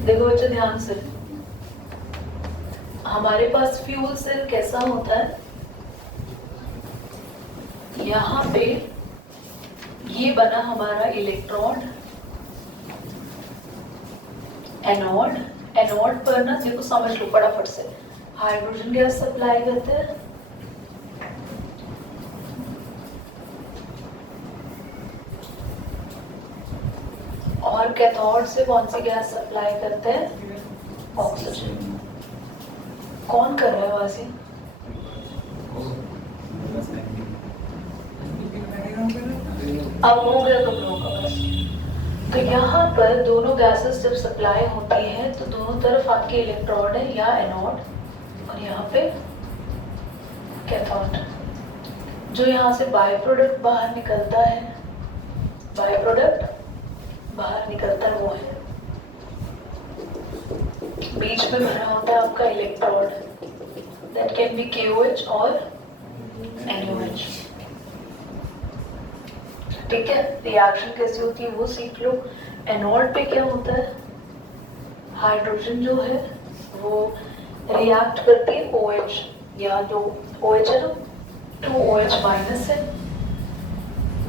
देखो बच्चे ध्यान से, हमारे पास फ्यूल सेल कैसा होता है, यहाँ पे ये बना हमारा इलेक्ट्रोड, एनोड। एनोड पर ना देखो समझ लो फटाफट से, हाइड्रोजन गैस सप्लाई करते हैं, और कैथोड से कौन सी गैस सप्लाई करते हैं, ऑक्सीजन। कौन कर रहा है वासी? अब हो गया तुम लोगों का बस। तो यहाँ पर दोनों गैसेस जब सप्लाई होती है तो दोनों तरफ आपके इलेक्ट्रोड है, या एनोड, और यहाँ पे कैथोड। जो यहाँ से बाय प्रोडक्ट बाहर निकलता है, बाय प्रोडक्ट बाहर निकलता है वो है, बीच में बना होता है आपका electrode, that can be KOH और NOH। ठीक है, रिएक्शन कैसी होती है वो सीख लो। एनोड पे क्या होता है, हाइड्रोजन जो है वो रिएक्ट करती है OH, या जो OH है ना 2OH माइनस है,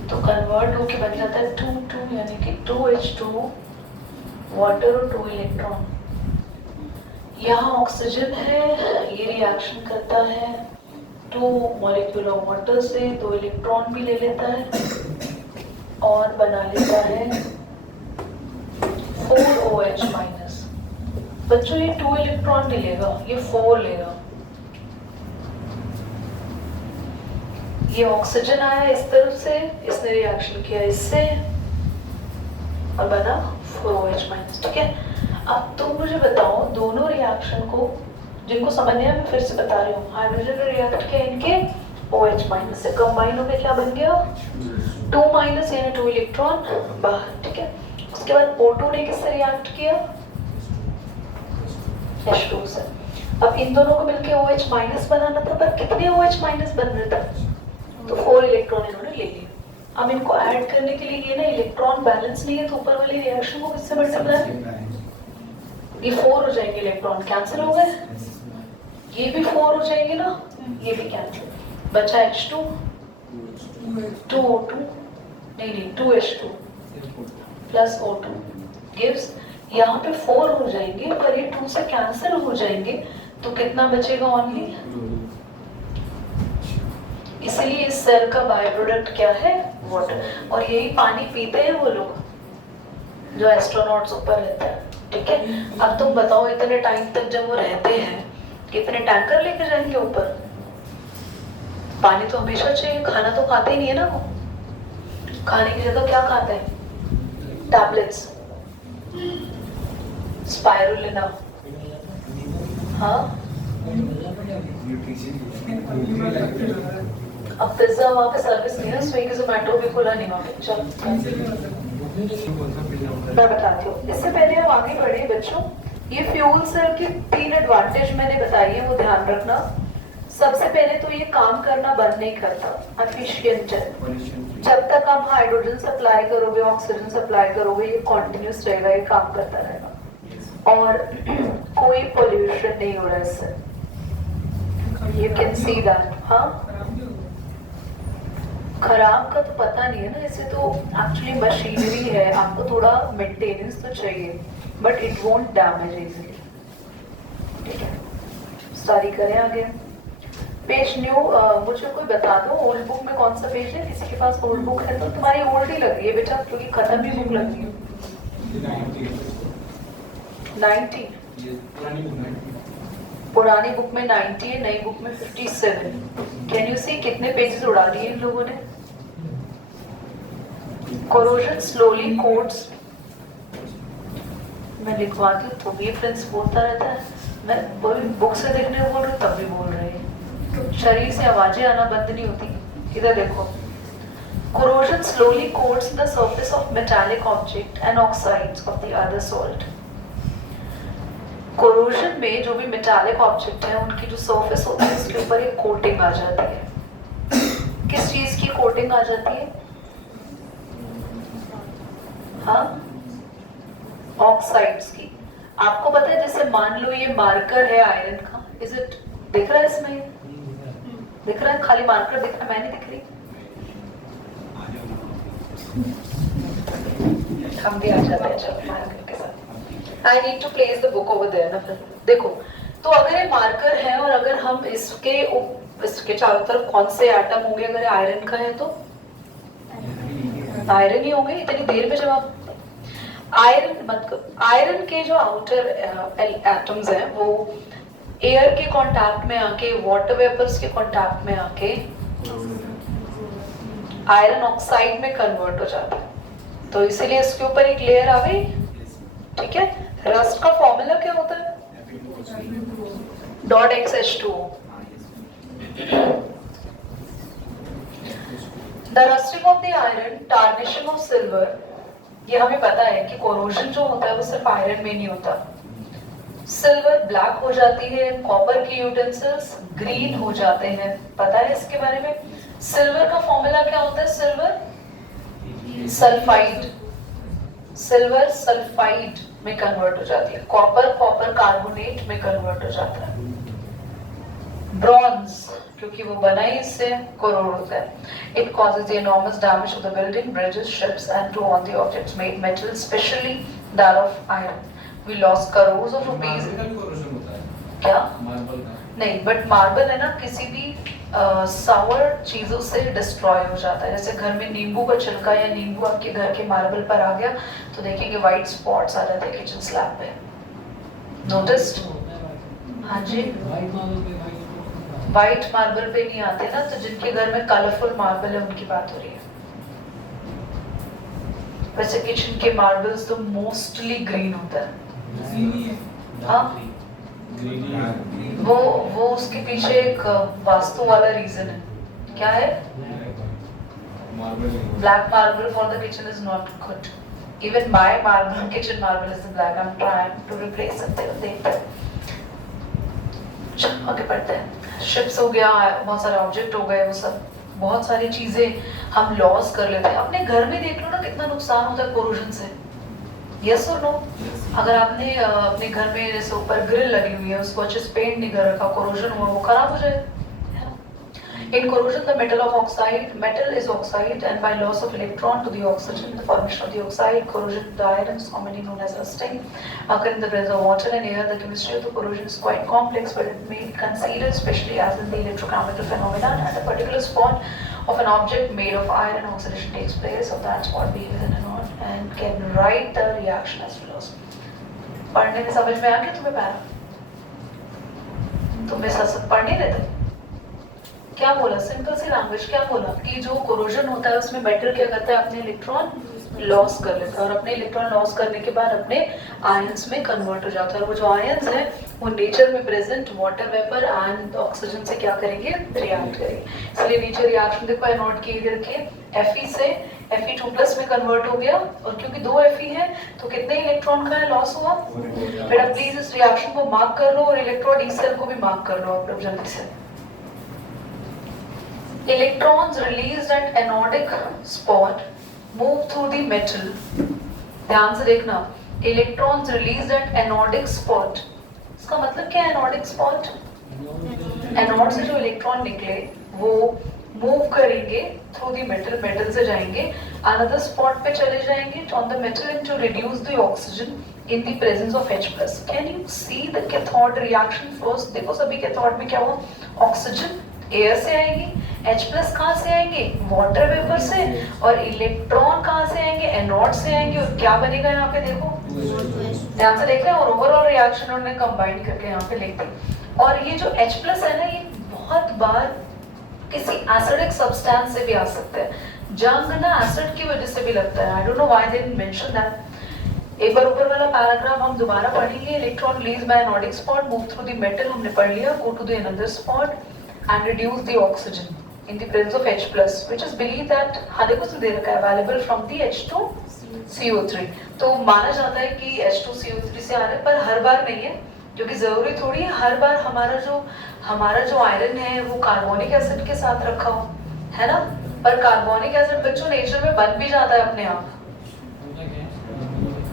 तो कन्वर्ट होके बन जाता है 2 यानी कि 2H2 वाटर और 2 इलेक्ट्रॉन। यहाँ ऑक्सीजन है, ये रिएक्शन करता है 2 मॉलिक्यूल ऑफ वाटर से, 2 इलेक्ट्रॉन भी ले लेता है और बना लेता है 4OH माइनस। बच्चों ये 2 इलेक्ट्रॉन नहीं लेगा, ये 4 लेगा। ये ऑक्सीजन आया इस तरफ से, इसने रिएक्शन किया इससे और बना 4OH माइनस। ठीक है, अब तुम मुझे बताओ दोनों रिएक्शन को, जिनको समझ नहीं है मैं फिर से बता रही हूँ, हाइड्रोजन ने रिएक्ट किया इनके OH माइनस से, कंबाइन होकर क्या बन गया 2 माइनस यानी 2 इलेक्ट्रॉन बाहर। ठीक है, उसके बाद O2 ने किससे रिएक्ट किया, H2 से। अब इन दोनों को मिलके OH माइनस बनाना था, पर कितने OH माइनस बन रहे थे, तो 4 इलेक्ट्रॉन इन्होंने ले लिए। अब इनको ऐड करने के लिए ये ना इलेक्ट्रॉन बैलेंस नहीं है, तो ऊपर वाली रिएक्शन को किससे मल्टीप्लाई, ये 4 हो जाएंगे, इलेक्ट्रॉन कैंसिल हो गए, ये भी 4 हो जाएंगे ना, ये भी कैंसिल, बचा H2 2O2 नहीं 2H2 प्लस O2 गिव्स, यहाँ पे 4 हो जाएंगे पर ये 2 से कैंसिल हो जाएंगे, तो कितना बचेगा ओनली, इसलिए इस सेल का बाय प्रोडक्ट क्या है, वाटर। और यही पानी पीते हैं वो लोग जो एस्ट्रोनॉट्स ऊपर रहते हैं। ठीक है, अब तुम बताओ इतने टाइम तक जब वो रहते हैं कितने टैंकर लेके जाएंगे ऊपर, पानी तो हमेशा चाहिए, खाना तो खाते ही नहीं है ना वो, खाने की जगह क्या खाते हैं, टैबलेट्स, स्पाइरुलिना, हाँ अब पिज्जा वहाँ पे सर्विस नहीं है, स्विगी जोमेटो भी खुला नहीं वहाँ पे। चलो मैं बताती हूँ, इससे पहले हम आगे बढ़े बच्चों, ये फ्यूल सेल की 3 एडवांटेज मैंने बताई है, वो ध्यान रखना। सबसे पहले तो ये काम करना बंद नहीं करता, एफिशिएंट है, जब तक आप हाइड्रोजन सप्लाई करोगे, ऑक्सीजन सप्लाई करोगे, ये कॉन्टिन्यूस रहेगा, ये काम करता रहेगा, और कोई पोल्यूशन नहीं हो रहा है इससे, यू कैन सी दैट। हाँ, खराब का तो पता नहीं है ना, इसे तो एक्चुअली मशीनरी है, आपको थोड़ा मेंटेनेंस तो चाहिए, but it won't damage easily. ठीक है, स्टडी करें आगे। पेज न्यू, मुझे कोई बता दो ओल्ड बुक में कौन सा पेज है, किसी के पास ओल्ड बुक है तो तुम्हारी ओल्ड ही लग रही है बेटा, क्योंकि खत्म ही बुक लग रही है। 90 पुरानी बुक में 90 है, नई बुक में 57। कैन यू सी कितने पेजेस उड़ा दिए इन लोगों ने। कोरोजन स्लोली कोड्स, मैं लिखवाती हूँ तो भी प्रिंस बोलता रहता है, मैं बुक से देखने को बोल रही हूँ तब भी बोल रही है, शरीर से आवाजें आना बंद नहीं होती। इधर देखो, corrosion slowly quotes the surface of metallic object and oxides of the other salt. Corrosion में जो भी मेटालिक ऑब्जेक्ट है उनकी जो सरफेस होती है उसके ऊपर एक कोटिंग आ जाती है। किस चीज की कोटिंग आ जाती है, हाँ, ऑक्साइड्स की। आपको पता है जैसे मान लो ये मार्कर है आयरन का, इज इट दिख रहा है इसमें? दिख रहा है, खाली मार्कर दिख रहा है, मैं नहीं दिख रही। हम भी आ जाते हैं चलो मार्कर के साथ। I need to place the book over there ना। फिर देखो, तो अगर ये मार्कर है और अगर हम इसके चारों तरफ कौन से एटम होंगे, अगर आयरन का है तो आयरन ही होंगे। इतनी देर में जब आप आयरन के जो आउटर एटम्स हैं वो एयर के कांटेक्ट में आके, वाटर वेपर्स के कांटेक्ट में आके आयरन ऑक्साइड में कन्वर्ट हो जाता है। तो इसीलिए इसके ऊपर एक लेयर आ गई, ठीक है। रस्ट का फॉर्मूला क्या होता है? .XH2O। The rusting of the iron, tarnishing of silver, ये हमें पता है कि कोरोजन जो होता है वो सिर्फ आयरन में नहीं होता। सिल्वर ब्लैक हो जाती है, कॉपर की यूटेंसिल्स ग्रीन हो जाते हैं, पता है इसके बारे में। सिल्वर का फॉर्मूला क्या होता है? सिल्वर सल्फाइड, सिल्वर सल्फाइड में कन्वर्ट हो जाती है। कॉपर कॉपर कार्बोनेट में कन्वर्ट हो जाता है। ब्रॉन्ज, क्योंकि वो बना ही इससे, कोरोड होता है। It causes the enormous damage to the building, bridges, ships and to all the objects made metal, specially that of iron. We lost crores of rupees. क्या? मार्बल का नहीं, बट मार्बल है ना, किसी भी सावर चीजों से डिस्ट्रॉय हो जाता है। जैसे घर में नींबू का छिलका या नींबू आपके घर के मार्बल पर आ गया तो देखेंगे व्हाइट स्पॉट्स आ जाते हैं किचन स्लैब पे। नोटिस्ड? हाँ जी, व्हाइट मार्बल पे नहीं आते ना, तो जिनके घर में कलरफुल मार्बल है उनकी बात हो रही है। वैसे किचन के मार्बल्स तो मोस्टली ग्रीन होता है। हाँ, वो उसके पीछे एक वास्तु वाला रीजन है। क्या है? Black marble for the kitchen is not good. Even my marble, kitchen marble is black. I am trying to replace it. देखते हैं, आगे बढ़ते हैं। शिप्स हो गया, बहुत सारे ऑब्जेक्ट हो गए, वो सब बहुत सारी चीजें हम लॉस कर लेते हैं। अपने घर में देख लो ना कितना नुकसान होता है कोरोजन से। यस और नो? अगर आपने अपने घर में जैसे ऊपर ग्रिल लगी हुई है, उसको अच्छे से पेंट नहीं कर रखा, कोरोजन हुआ, वो खराब हो जाए। In corrosion, the metal is oxide, and by loss of electron to the oxygen, the formation of the oxide, corrosion of the iron is commonly known as rusting. Occur in the presence of water and air. The chemistry of the corrosion is quite complex, but it may be concealed, especially as in the electrochemical phenomenon. At a particular spot of an object made of iron, oxidation takes place. Of that spot be within a knot and can write the reaction as follows. पढ़ने में समझ में आ गया तुम्हें? Para तुमने सब पढ़ नहीं रहे थे? क्या बोला? सिंपल सी लैंग्वेज क्या बोला कि जो कोरोजन होता है उसमें मेटल क्या करता है? अपने इलेक्ट्रॉन लॉस कर लेता है, और अपने इलेक्ट्रॉन लॉस करने के बाद अपने आयंस में कन्वर्ट हो जाता है। और वो जो आयंस है वो नेचर में present water vapour and oxygen से क्या करेंगे? रिएक्ट करेंगे। इसलिए नेचर रिएक्शन देखो, नोट किए करके Fe से Fe2+ में कन्वर्ट हो गया, और क्योंकि 2 Fe है तो कितने इलेक्ट्रॉन का लॉस हुआ? बेटा प्लीज इस रिएक्शन को मार्क कर लो, और इलेक्ट्रॉन डी सेल को भी मार्क कर लो आप लोग जल्दी से। Electrons released at anodic spot move through the metal. ध्यान से देखना, electrons released at anodic spot, इसका मतलब क्या है? anodic spot, एनोड से जो इलेक्ट्रॉन निकले वो मूव करेंगे थ्रू द मेटल, मेटल से जाएंगे अनदर स्पॉट पे चले जाएंगे on the metal and to reduce the oxygen in the presence of H+. Can you see the cathode reaction flows? देखो सभी कैथोड में क्या हुआ? ऑक्सीजन एयर से आएगी, H+ कहाँ से आएंगे? वाटर वेपर से, और इलेक्ट्रॉन कहाँ से आएंगे? एनोड से आएंगे। और क्या बनेगा यहाँ पे? देखो ध्यान से देख रहे हैं, और ओवरऑल रिएक्शन उन्होंने कंबाइन करके यहाँ पे लिख दी। और ये जो H+ है ना, ये बहुत बार किसी एसिडिक सब्सटेंस से भी आ सकता है। जंग ना एसिड की वजह से भी लगता है। I don't know why they didn't mention that. एक बार ऊपर वाला पैराग्राफ हम दोबारा पढ़ेंगे। Electron release by anodic spot move through the metal, हमने पढ़ लिया। Go to the another spot and reduce the oxygen in the presence of H+, which is believed that 100% दे रखा है available from the H2CO3। तो माना जाता है कि H2CO3 से आ रहा है, पर हर बार नहीं है, क्योंकि जरूरी थोड़ी है हर बार हमारा जो आयरन है वो कार्बोनिक एसिड के साथ रखा हो, है ना। पर कार्बोनिक एसिड बच्चों नेचर में बन भी जाता है अपने आप।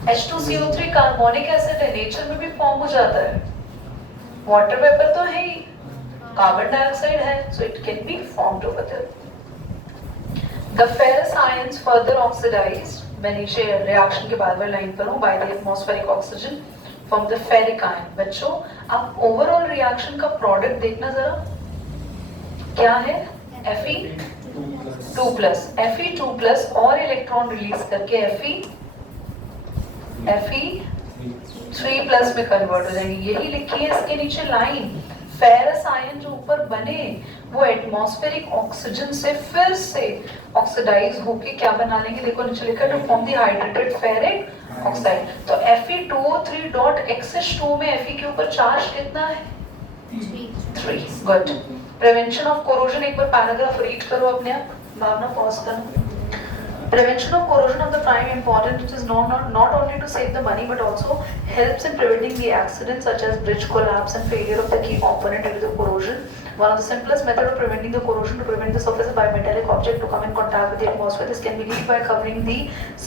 H2CO3 कार्बोनिक एसिड है, नेचर में भी फॉर्म हो जाता है। वाटर वेपर तो है ही, कार्बन डाइऑक्साइड है, so it can be formed over there. The ferrous ions further oxidized, मैं नीचे रिएक्शन के बाद वाली लाइन पर हूँ, by the atmospheric oxygen from the ferric ion. बच्चों आप ओवरऑल रिएक्शन का प्रोडक्ट देखना जरा, क्या है? Fe2+, Fe2+ और इलेक्ट्रॉन रिलीज करके Fe3+ में कन्वर्ट हो जाएंगे। यही लिखी है इसके नीचे लाइन। फेरस आयन जो ऊपर बने वो एटमॉस्फेरिक ऑक्सीजन से फिर से ऑक्सीडाइज होके क्या बना लेंगे? देखो नीचे लिखा है to form the hydrated ferric oxide. तो Fe2O3.X2 में Fe के ऊपर चार्ज कितना है? 3। गुड। प्रिवेंशन ऑफ कोरोजन, एक बार पैराग्राफ रीड करो अपने आप, भावना पॉज करना। Prevention of corrosion of the prime important, which is not only to save the money but also helps in preventing the accidents such as bridge collapse and failure of the key component due to the corrosion. One of the simplest method of preventing the corrosion to prevent the surface of bimetallic object to come in contact with the atmosphere. This can be done by covering the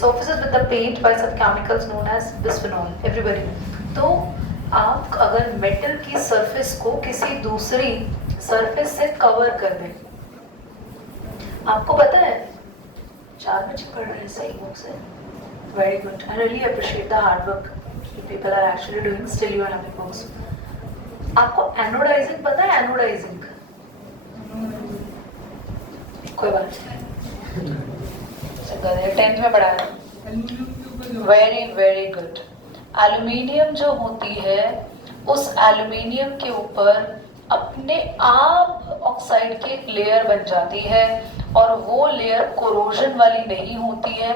surfaces with the paint by some chemicals known as bisphenol. Everybody. तो आप अगर metal की surface को किसी दूसरी surface से cover कर दें, आपको पता है 4 बच्चे पढ़ रहे हैं सही बुक से, very good. I really appreciate the hard work people are actually doing, still you are having books. आपको एनोडाइजिंग पता है? एनोडाइजिंग कोई बात नहीं, 10th में पढ़ाया, वेरी वेरी गुड। एल्यूमिनियम जो होती है उस एल्यूमिनियम के ऊपर अपने आप ऑक्साइड की एक लेयर बन जाती है और वो लेयर कोरोजन वाली नहीं होती है।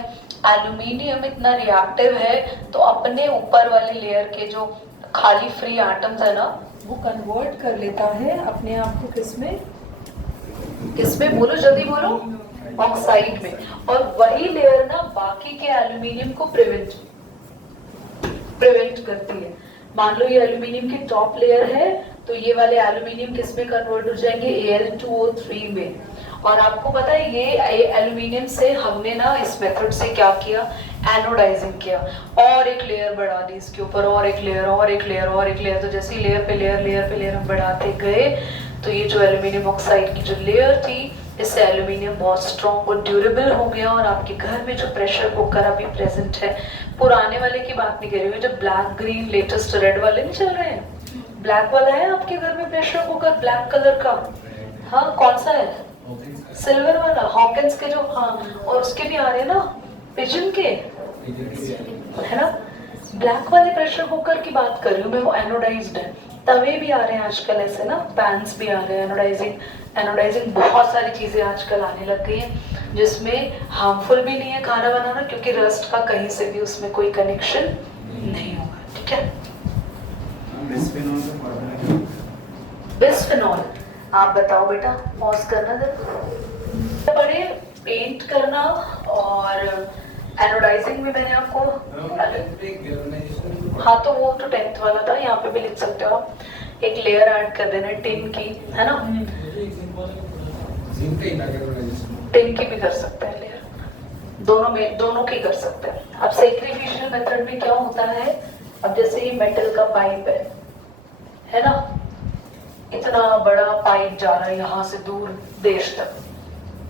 एल्यूमिनियम इतना रिएक्टिव है तो अपने ऊपर वाली लेयर के जो खाली फ्री एटम्स है ना, वो कन्वर्ट कर लेता है अपने आप को किसमें? किसमें बोलो, जल्दी बोलो, ऑक्साइड में। और वही लेयर ना बाकी के एल्यूमिनियम को प्रिवेंट करती है। मान लो ये एल्यूमिनियम की टॉप लेयर है तो ये वाले एल्यूमिनियम किस में कन्वर्ट हो जाएंगे? Al2O3 में। और आपको पता है ये एल्यूमिनियम से हमने ना इस मेथड से क्या किया? एनोडाइजिंग किया, और एक लेयर बढ़ा दी इसके ऊपर, और एक लेयर और एक लेयर और एक लेयर। तो जैसे लेयर पे लेयर हम बढ़ाते गए तो ये जो एल्यूमिनियम ऑक्साइड की जो लेयर थी, इससे एल्यूमिनियम बहुत स्ट्रॉन्ग और ड्यूरेबल हो गया। और आपके घर में जो प्रेशर कुकर अभी प्रेजेंट है, पुराने वाले की बात नहीं कर रही हूँ, जो ब्लैक ग्रीन लेटेस्ट रेड वाले नहीं चल रहे हैं, ब्लैक वाला है आपके घर में प्रेशर कुकर ब्लैक कलर का? हाँ, कौन सा है? सिल्वर वाला, हॉकिंस के जो, हाँ, और उसके भी आ रहे हैं ना, पिजन के, है ना। ब्लैक वाले प्रेशर कुकर की बात कर रही हूँ मैं, वो एनोडाइज्ड है। तवे भी आ रहे हैं आजकल ऐसे ना, पैन्स भी आ रहे हैं एनोडाइजिंग बहुत सारी चीजें आजकल आने लग गई हैं जिसमें हार्मफुल भी नहीं है खाना बनाना, क्योंकि रस्ट का कहीं से भी उसमें कोई कनेक्शन नहीं होगा। ठीक है। बिस्फेनॉल, आप बताओ बेटा, पॉज करना जरा। पढ़े पेंट करना और एनोडाइजिंग में मैंने आपको, हाँ तो वो तो 10th वाला था, यहाँ पे भी लिख सकते हो। एक लेयर ऐड कर देना टिन की, है ना, टिन की भी कर सकते हैं लेयर, दोनों की कर सकते हैं। अब सेक्रीफिशियल मेथड में क्या होता है, अब जैसे ये मेटल का पाइप है ना, इतना बड़ा पाइप जा रहा है यहाँ से दूर देश तक,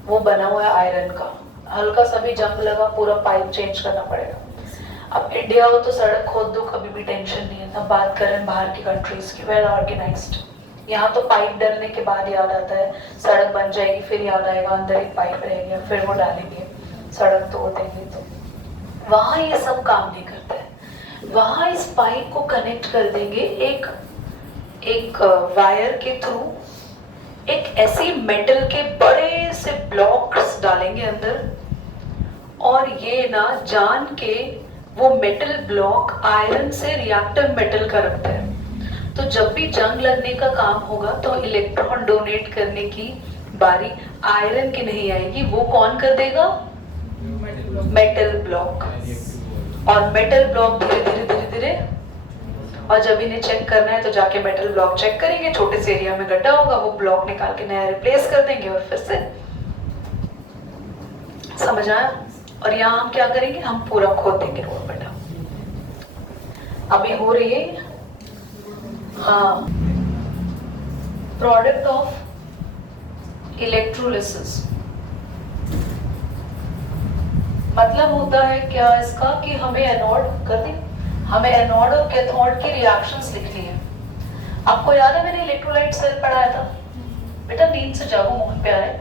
वो बना हुआ है आयरन का, हल्का सा भी जंग लगा पूरा पाइप चेंज करना पड़ेगा। अब इंडिया हो तो सड़क खोद दो, कभी भी टेंशन नहीं है। तब बात करें बाहर की कंट्रीज की, वेल ऑर्गेनाइज्ड। यहाँ तो पाइप डलने के बाद याद आता है, सड़क बन जाएगी फिर याद आएगा अंदर एक पाइप रहेगा, फिर वो डालेंगे, सड़क तोड़ देंगे। तो वहाँ ये सब काम नहीं करता है। वहाँ इस पाइप को कनेक्ट कर देंगे एक वायर के थ्रू, एक ऐसी मेटल के बड़े से ब्लॉक्स डालेंगे अंदर, और ये ना जान के वो मेटल ब्लॉक आयरन से रिएक्टिव मेटल का रखता है। तो जब भी जंग लगने का काम होगा तो इलेक्ट्रॉन डोनेट करने की बारी आयरन की नहीं आएगी, वो कौन कर देगा? Metal block. और मेटल ब्लॉक धीरे धीरे और जब इन्हें चेक करना है तो जाके मेटल ब्लॉक चेक करेंगे, छोटे से एरिया में गड्ढा होगा, वो ब्लॉक निकाल के नया रिप्लेस कर देंगे और फिर से। समझ आया? और यहाँ हम क्या करेंगे, हम पूरा खोद देंगे रोड बेटा, अभी हो रही है। हाँ, प्रोडक्ट ऑफ इलेक्ट्रोलिसिस मतलब होता है क्या इसका कि हमें एनोड कर दी, हमें एनोड और कैथोड की रिएक्शंस लिखनी है। आपको याद है मैंने इलेक्ट्रोलाइट सेल पढ़ाया था बेटा, नींद से जागो मोहन प्यारे।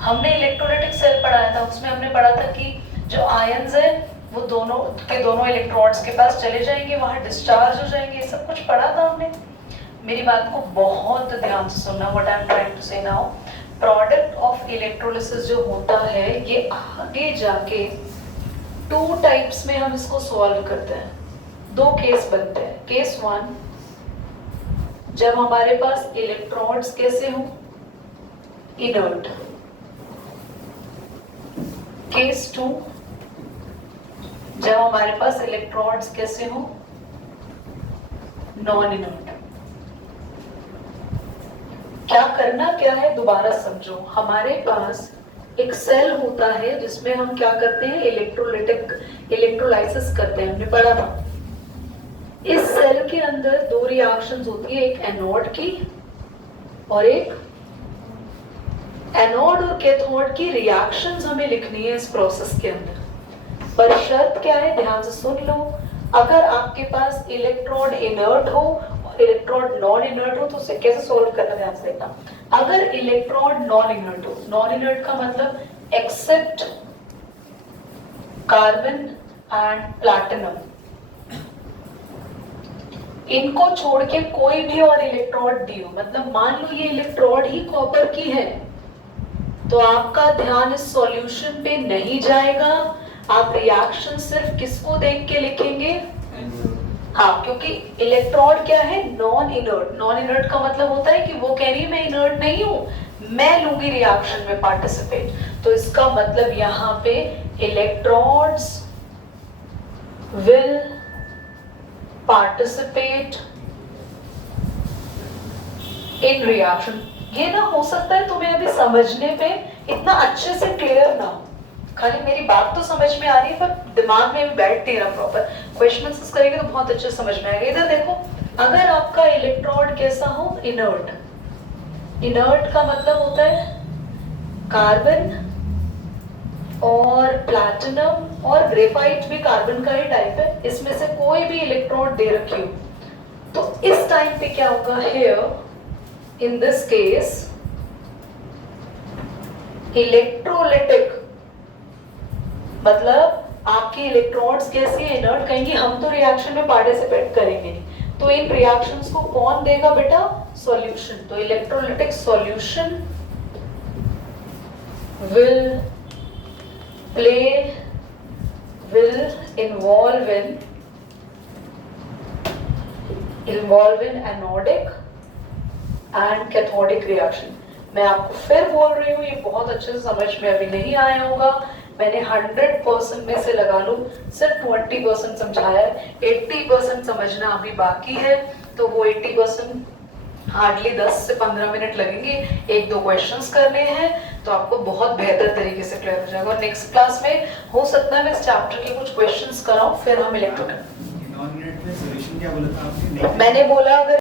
हमने इलेक्ट्रोलाइटिक सेल पढ़ाया था, उसमें हमने पढ़ा था कि जो आयंस है वो दोनों के दोनों इलेक्ट्रोड्स के पास चले जाएंगे, वहां डिस्चार्ज हो जाएंगे, ये सब कुछ पढ़ा था हमने। मेरी बात को बहुत ध्यान से सुनना, what I am trying to say now. Product of electrolysis जो होता है ये आगे जाके 2 टाइप्स में हम इसको सॉल्व करते हैं। 2 केस बनते हैं। केस 1 जब हमारे पास इलेक्ट्रॉन्स कैसे हो, इनर्ट। केस 2 जब हमारे पास इलेक्ट्रॉन्स कैसे हो, नॉन इनर्ट। क्या करना क्या है दोबारा समझो। हमारे पास एक सेल होता है जिसमें हम क्या करते हैं, इलेक्ट्रोलाइसिस करते हैं, हमने पढ़ा था। इस सेल के अंदर 2 रिएक्शंस होती है, एक एनोड की और एक एनोड और कैथोड की रिएक्शंस हमें लिखनी है इस प्रोसेस के अंदर। पर शर्त क्या है, ध्यान से सुन लो। अगर आपके पास इलेक्ट्रॉन इनर्ट हो और इलेक्ट्रॉन नॉन इनर्ट हो तो उसे कैसे सोल्व करना, ध्यान से देखना। अगर इलेक्ट्रॉन नॉन इनर्ट हो, नॉन इनर्ट का मतलब एक्सेप्ट कार्बन एंड प्लैटिनम, इनको छोड़ के कोई भी और इलेक्ट्रोड दी हो, मतलब मान लो ये इलेक्ट्रोड ही कॉपर की है, तो आपका ध्यान इस सॉल्यूशन पे नहीं जाएगा। आप रिएक्शन सिर्फ किसको देख के लिखेंगे, हाँ, क्योंकि इलेक्ट्रोड क्या है, नॉन इनर्ट। नॉन इनर्ट का मतलब होता है कि वो कह रही है मैं इनर्ट नहीं हूं, मैं लूंगी रिएक्शन में पार्टिसिपेट। तो इसका मतलब यहाँ पे electrons will participate in reaction. ये ना हो सकता है तुम्हें अभी समझने पे इतना अच्छे से क्लियर ना हो, खाली मेरी बात तो समझ में आ रही है पर दिमाग में भी बैठ नहीं रहा प्रॉपर। क्वेश्चन करेंगे तो बहुत अच्छे समझ में आएगा। इधर देखो, अगर आपका इलेक्ट्रोड कैसा हो, इनर्ट। इनर्ट का मतलब होता है कार्बन और प्लैटिनम और ग्रेफाइट भी कार्बन का ही टाइप है, इसमें से कोई भी इलेक्ट्रोड दे रखी हो तो इस टाइम पे क्या होगा, here in this case electrolytic, मतलब आपके इलेक्ट्रॉन्स कैसे इनर्ट, कहेंगे हम तो रिएक्शन में पार्टिसिपेट करेंगे नहीं, तो इन रिएक्शंस को कौन देगा बेटा, सॉल्यूशन। तो electrolytic solution will involve in anodic and cathodic reaction। मैं आपको फिर बोल रही हूँ, ये बहुत अच्छे से समझ में अभी नहीं आया होगा। मैंने 100% में से लगा लूं सिर्फ 20% समझाया है, 80% समझना अभी बाकी है। तो वो 80% हार्डली 10 से 15 मिनट लगेंगे, 1-2 क्वेश्चंस करने हैं, तो आपको बहुत बेहतर तरीके से क्लियर हो जाएगा। और नेक्स्ट क्लास में हो सकता है मैं इस चैप्टर के कुछ क्वेश्चंस कराऊं, फिर हम इलेक्ट्रो। नॉन यूनिट में सॉल्यूशन क्या बोला था आपने? मैंने बोला अगर